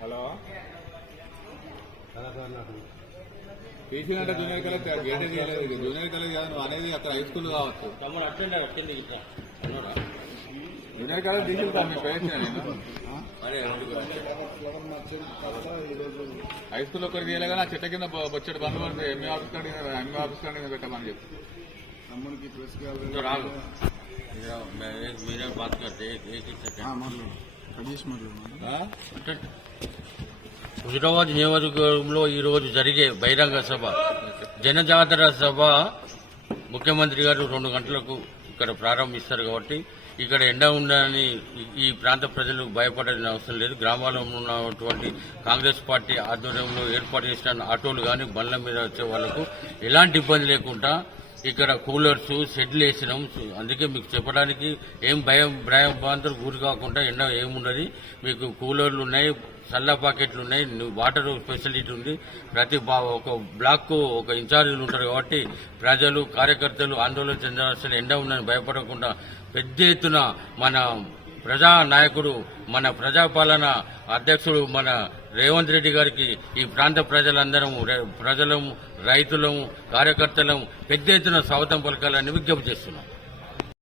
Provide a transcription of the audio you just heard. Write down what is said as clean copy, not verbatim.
Hello తీసినట్టు junior college గేటే తీయలేదు. Junior college కాదు నువ్వు అనేది, అక్కడ హై స్కూల్ కావచ్చు. జూనియర్ కాలేజ్ తీసుకుంటా మీ పేరెంట్స్ హై స్కూల్ ఒకటి తీయలేగా నా చెట్ట కింద బొచ్చడు బంద్ పడితే ఎంఈ ఆఫీస్ కంటే పెట్టమని చెప్పి హుజురాబాద్ నియోజకవర్గంలో ఈ రోజు జరిగే బహిరంగ సభ జనజాతర సభ ముఖ్యమంత్రి గారు 2 గంటలకు ఇక్కడ ప్రారంభిస్తారు కాబట్టి ఇక్కడ ఎండ ఉందని ఈ ప్రాంత ప్రజలు భయపడాల్సిన అవసరం లేదు. గ్రామాల్లో ఉన్నటువంటి కాంగ్రెస్ పార్టీ ఆధ్వర్యంలో ఏర్పాటు చేసిన ఆటోలు కానీ బండ్ల మీద వచ్చే వాళ్లకు ఎలాంటి ఇబ్బంది లేకుండా ఇక్కడ కూలర్స్ షెడ్లు వేసినాం. అందుకే మీకు చెప్పడానికి ఏం భయాందరూ గురి కాకుండా ఎండ ఏమున్నది. మీకు కూలర్లు ఉన్నాయి, చల్ల పాకెట్లు ఉన్నాయి, వాటర్ ఫెసిలిటీ ఉంది. ప్రతి ఒక బ్లాక్ ఒక ఇన్ఛార్జీలు ఉంటారు కాబట్టి ప్రజలు కార్యకర్తలు ఆందోళన చెందాల్సిన ఎండ ఉందని భయపడకుండా పెద్ద ఎత్తున మన ప్రజా నాయకుడు మన ప్రజాపాలన అధ్యక్షుడు మన రేవంత్ రెడ్డి గారికి ఈ ప్రాంత ప్రజలందరం ప్రజలము రైతులము కార్యకర్తలము పెద్ద ఎత్తున స్వాగతం పలకాలని విజ్ఞప్తి చేస్తున్నాం.